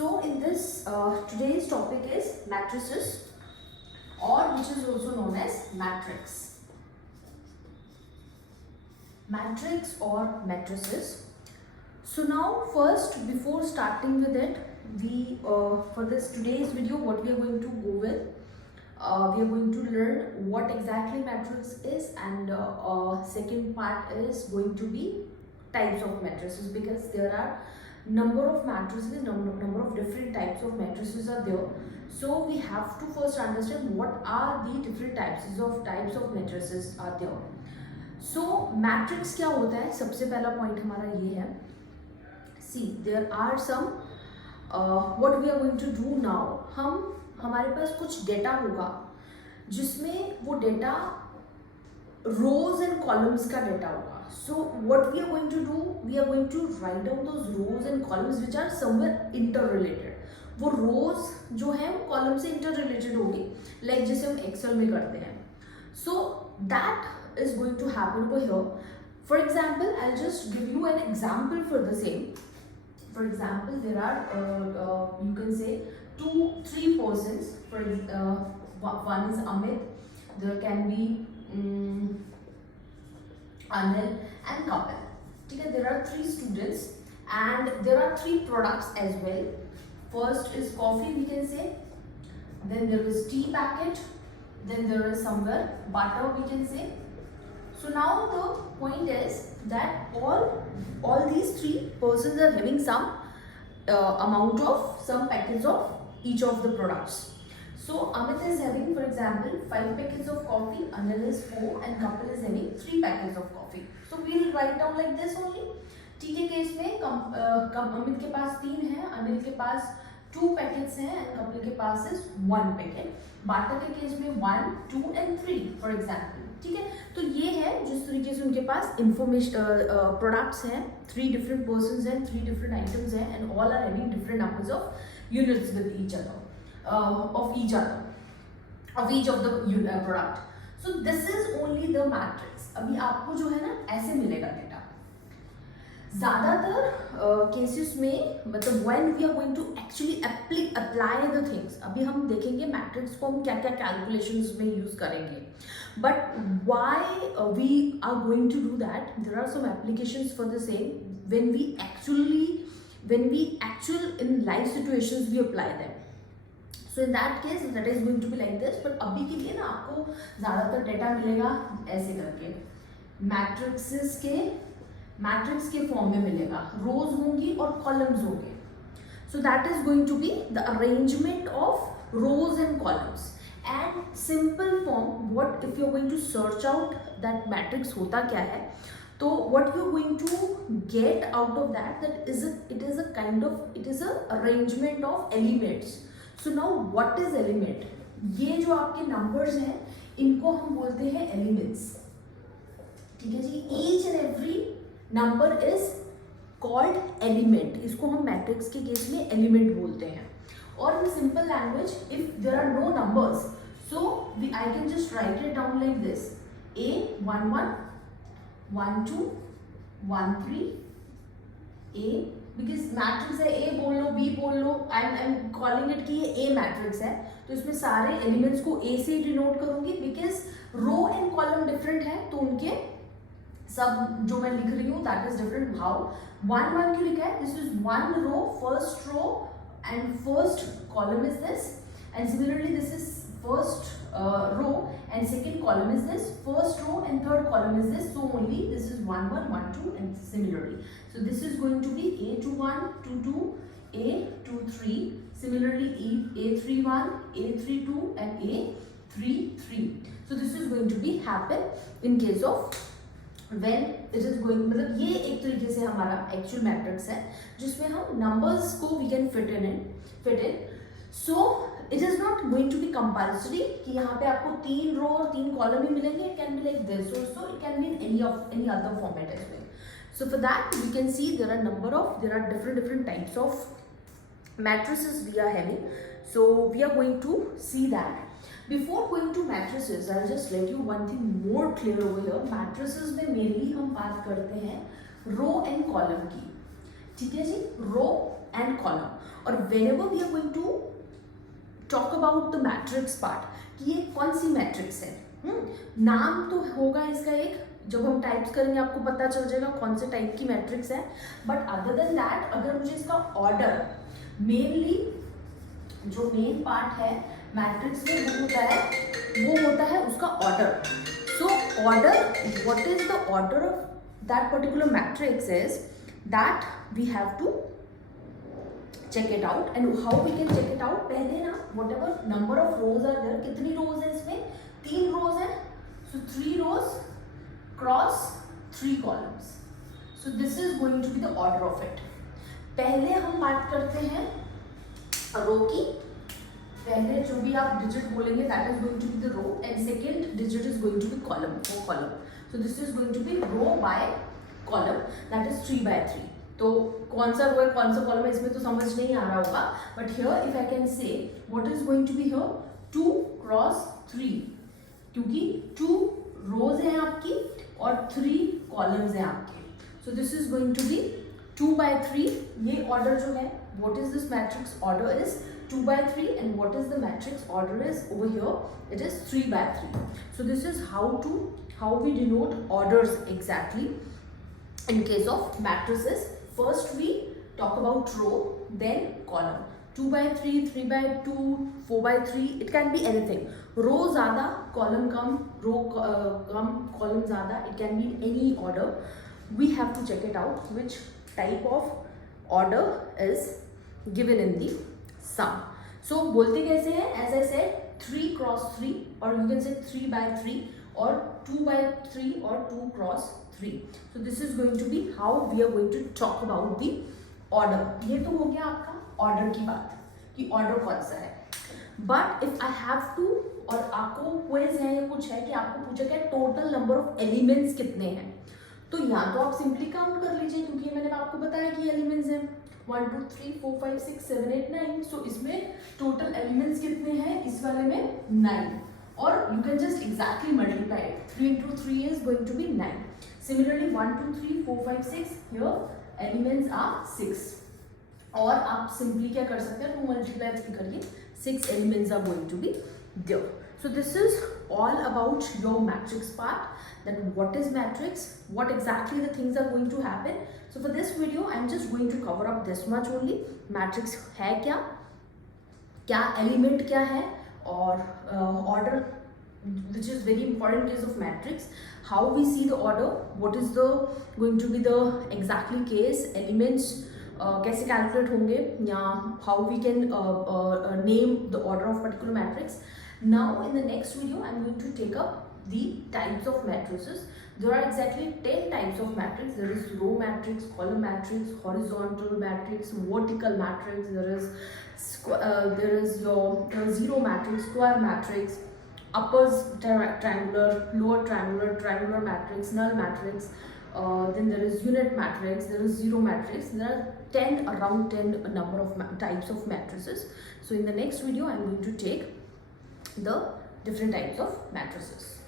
So in this today's topic is matrices, or which is also known as matrix. Matrix or matrices. So now first, before starting with it, we for this today's video, what we are going to go with, we are going to learn what exactly matrix is, and second part is going to be types of matrices, because there are number of matrices, number of different types of matrices are there. So we have to first understand what are the different types of matrices are there. So matrix क्या होता है, सबसे पहला point हमारा ये है. See, there are some what we are going to do now. हमारे पास कुछ डेटा होगा जिसमें वो डेटा rows and columns का डेटा होगा. So what we are going to do, we are going to write down those rows and columns which are somewhere interrelated. वो rows जो है वो column से interrelated होगी, like जैसे हम Excel में करते हैं. So that is going to happen over here. For example, I'll just give you an example for the same. For example, there are you can say 2-3 persons. For one is Amit. There can be Anil and Kapil. Okay, there are 3 students and there are 3 products as well. First is coffee, we can say. Then there is tea packet. Then there is somewhere butter, we can say. So now the point is that all these 3 persons are having some amount of some packets of each of the products. So Amit is having, for example, 5 packets of coffee, Anil is 4 and Kapil is having 3 packets of coffee. So we'll write down like this only. T के case में अमित के पास 3 है, अनिल के पास 2 packets हैं and Kapil के पास is 1 packet. बाटा के case में 1, 2 and 3 for example. ठीक है, तो ये है जिस तरीके से उनके पास इंफॉर्मेशन प्रोडक्ट्स हैं, 3 डिफरेंट पर्संस हैं, 3 डिफरेंट आइटम्स हैं and all are having different numbers of units with each other of each of the product. So this is only the matrix. अभी आपको जो है ना ऐसे मिलेगा डेटा. ज़्यादातर केसेस में मतलब when we are going to actually apply the things, अभी हम देखेंगे मैट्रिक्स को हम क्या क्या कैलकुलेशंस में यूज करेंगे. But why we are going to do that? There are some applications for the same when we actual in life situations we apply them. So in that case that is going to be like this. But अभी के लिए ना आपको ज़्यादातर data मिलेगा ऐसे करके, matrix के फॉर्म में मिलेगा. रोज होंगी और कॉलम्स होंगे. So that is going to be the arrangement of rows and columns. And simple form, what if you are going to search out that matrix होता क्या है, तो what you are going to get out of that it is a arrangement of elements. So now what is element? ये जो आपके numbers हैं इनको हम बोलते हैं एलिमेंट्स. ठीक है जी, each and every number is called element. इसको हम मैट्रिक्स के केस में एलिमेंट बोलते हैं. और in simple language, if there are no numbers, so I can just write it down like this: A11, 12, 13, A, because matrix है, A बोल लो, B बोल लो, आई एम कॉलिंग इट कि ये A मैट्रिक्स है, तो इसमें सारे एलिमेंट्स को A से डिनोट करूंगी. Because row and column different है, तो उनके सब जो मैं लिख रही हूँ दैट इज डिफरेंट. हाउ 1 क्यों लिखा है? This is 1 row, first row and first column is this, and similarly this is first row and second column is this, first row and third column is this, so only this is 1 1 1 2 and similarly. So this is going to be A21 22, A23, similarly A31, A32 and A33. So this is going to be happen in case of when it is going, मतलब ये एक तरीके से हमारा actual matrix है जिसमें हम numbers को we can fit in. So it is not going to be compulsory कि यहाँ पे आपको 3 रो और 3 कॉलम ही मिलेंगे. It can be like this also, it can be in any other format as well. So for that we can see there are different types of matrices we are having. So we are going to see that. Before going to matrices, I'll just let you one thing more clear over here. Matrices में mainly हम बात करते हैं रो and column की. ठीक है जी, रो and column. और whenever we are going to talk about the matrix part कि ये कौन सी मैट्रिक्स है, नाम तो होगा इसका एक, जब हम टाइप्स करेंगे आपको पता चल जाएगा कौन से टाइप की मैट्रिक्स है, बट अदर देन दैट अगर मुझे इसका ऑर्डर, मेनली जो मेन पार्ट है मैट्रिक्स में वो होता है उसका order. So order, what is the order of that particular matrix is that we have to check it out. And how we can check it out, पहले ना whatever number of rows are there, कितनी rows है इसमें, 3 rows है, so 3 rows cross 3 columns. So this is going to be the order of it. पहले हम बात करते हैं रो की, पहले जो भी आप डिजिट बोलेंगे that is going to be the row and second digit is going to be column, or column. So this is going to be row by column, that is 3 by 3. तो कौन सा रो है कौन सा कॉलम है इसमें तो समझ नहीं आ रहा होगा, but here if I can say what is going to be here 2 cross 3, क्योंकि 2 रोज हैं आपकी और 3 कॉलम्स हैं आपके. So this is going to be 2 by 3. ये ऑर्डर जो है, what is this matrix order is 2 by 3 and what is the matrix order is over here it is 3 by 3. So this is how we denote orders exactly in case of matrices. First we talk about row, then column. 2 by 3, 3 by 2, 4 by 3, it can be anything. Row ज़्यादा, column कम, row कम, column ज़्यादा, it can be any order. We have to check it out which type of order is given in the sum. So बोलते कैसे हैं, as I said 3 cross 3 or you can say 3 by 3 or 2 by 3 or 2 cross 3. So this is going to be how we are going to talk about the order. ये तो हो गया आपका order की बात कि ऑर्डर कौन सा है. But if I have to, और आपको क्विज है या कुछ है कि आपको पूछा क्या टोटल नंबर ऑफ एलिमेंट्स कितने हैं, तो या तो आप सिंपली काउंट कर लीजिए क्योंकि मैंने आपको बताया कि एलिमेंट्स हैं 1 2 3 4 5 6 7 8 9. सो इसमें टोटल एलिमेंट्स कितने हैं, इस वाले में 9, or you can just exactly multiply it. 3 into 3 is going to be 9. Similarly 1 2 3 4 5 6, here elements are 6. और आप simply क्या कर सकते हैं, 2 multiply 3 करिए, 6 elements are going to be there. So this is all about your matrix part, that what is matrix, what exactly the things are going to happen. So for this video I am just going to cover up this much only. Matrix है क्या, क्या element क्या है, और order which is very important case of matrix, how we see the order, what is the going to be the exactly case, elements कैसे calculate होंगे, या how we can name the order of particular matrix. Now in the next video I am going to take up the types of matrices. There are exactly 10 types of matrix. There is row matrix, column matrix, horizontal matrix, vertical matrix, there is your zero matrix, square matrix, upper triangular, lower triangular, triangular matrix, null matrix, then there is unit matrix, there is zero matrix. There are around 10 number of types of matrices. So in the next video I am going to take the different types of matrices.